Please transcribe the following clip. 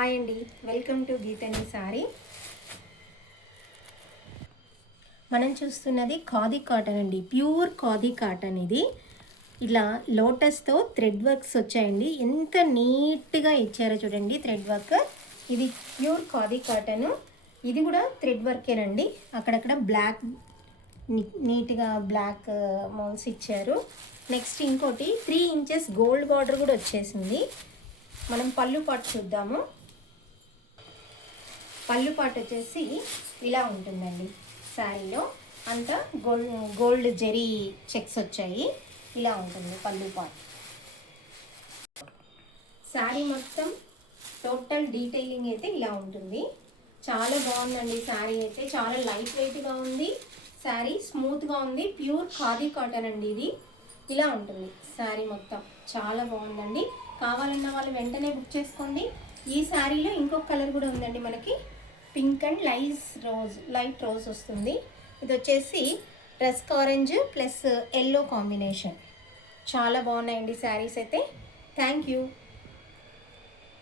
Hi అండి, welcome to గీతని sorry. మనం చూస్తున్నది ఖాదీ కాటన్ అండి, ప్యూర్ ఖాదీ కాటన్. ఇది ఇలా లోటస్తో థ్రెడ్ వర్క్స్ వచ్చాయండి. ఎంత నీట్గా ఇచ్చారో చూడండి థ్రెడ్ వర్క్. ఇది ప్యూర్ ఖాదీ కాటన్. ఇది కూడా థ్రెడ్ వర్కేనండి. అక్కడక్కడ బ్లాక్ నీట్గా బ్లాక్ మౌల్స్ ఇచ్చారు. నెక్స్ట్ ఇంకోటి 3 ఇంచెస్ గోల్డ్ బార్డర్ కూడా వచ్చేసింది. మనం పళ్ళు పాటు చూద్దాము. పళ్ళు పాటు వచ్చేసి ఇలా ఉంటుందండి. శారీలో అంతా గోల్డ్ జెరీ చెక్స్ వచ్చాయి. ఇలా ఉంటుంది పళ్ళు పాటు. శారీ మొత్తం టోటల్ డీటెయిలింగ్ అయితే ఇలా ఉంటుంది. చాలా బాగుందండి శారీ అయితే. చాలా లైట్ వెయిట్గా ఉంది. శారీ స్మూత్గా ఉంది. ప్యూర్ ఖాదీ కాటన్ అండి ఇది. ఇలా ఉంటుంది శారీ మొత్తం. చాలా బాగుందండి. కావాలన్న వాళ్ళు వెంటనే బుక్ చేసుకోండి. ఈ శారీలో ఇంకొక కలర్ కూడా ఉందండి మనకి. పింక్ అండ్ లైట్ రోజ్ వస్తుంది. ఇది వచ్చేసి rusk orange plus yellow combination. చాలా బాగున్నాయండి శారీస్ అయితే. Thank you.